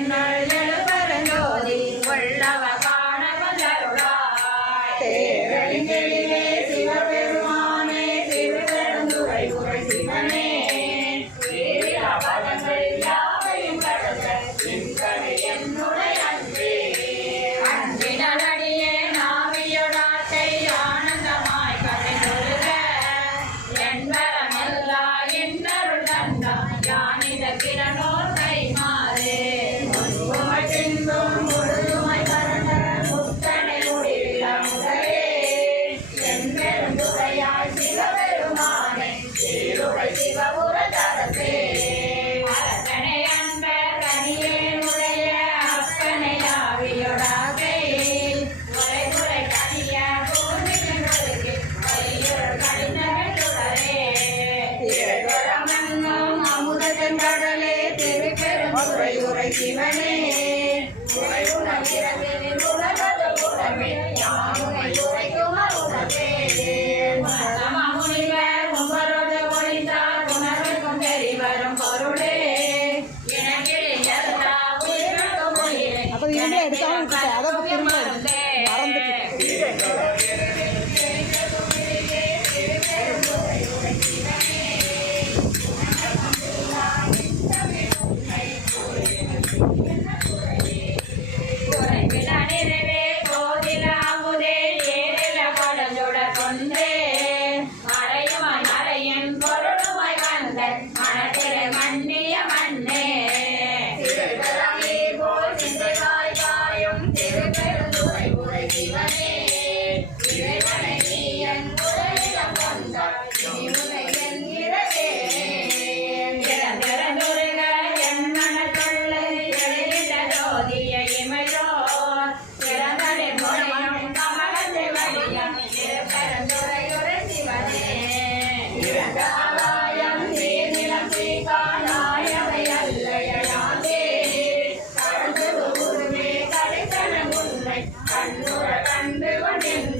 என்னுள் எழுபெருஞ்சோதி உள்ளவ காண வந்தருளாய். தேரறிஞரிலே சிவபெருமானே திருப்பெருந்துறை உரை சிவனே வீரிலா பதங்கள் யாவையும் கடந்த என்கடை என்னுடைய அன்பே. அன்பினடியே நாவியொடாத்தை ஆனந்தமாய் கடைந்தொழுக என்பரமெல்லா இன்னருள் தந்தாய் யானித கிரணோர் கைமாறே. முன்புமை பின்பும் முழுதுமை பரந்த முத்தனை முடிவில முதலே என் பெருந்துரையாய் சிவபெருமானே சீருடை சிவபுர தரசே. அரசனை அன்பர் கனியேனுடைய அப்பனை ஆவியொடாகை உரை உரை கனிய பூமிக்கு வலியுறு கடினவன் சுடரே. திருக்குறமன்னும் அமுதத்தின் கடலே திருப்பெருந்துறை உரை சிவனே உரை உணர்கிறதில் உணர்வது உணவே யாமுனை உரைக்கும் அருணவே. முனிவர் உமரோடு ஒழிந்தார் உணர்வுக்கும் தெரிவரும் பொருளே எனக்கிழியல்லா உயிர்க்கும் உயிரே எனக்கிடும் மருந்தே. நிறைவே கோதில அமுதே ஏறில கொடஞ்சுட கொண்டே மறையுமாய் மறையின் பொருளுமாய் வந்த மனத்திரை மன்னிய மண்ணே. திருப்பரமே போல் சிந்தைவாய் காயும் திருப்பெருந்துறை உரை சிவனே இறைவனை நீ என் உரையிடம் கொண்டாய் இனிமுனை என்கிறதே. இறந்திறந்துருக என் மனத்துள்ளே எழுகின்ற ஜோதிய இமையோ இறந்தனை மொழியும் கமலத்தை வழியம் திருப்பெருந்துறையுரை சிவனே. இறந்த ஆலயம் நீர்நிலம் ஸ்ரீகாலாயவை அல்லையாதே கடந்து உருவே கடைத்தன உன்னை கண்ணுற கண்டு கொண்டிருந்த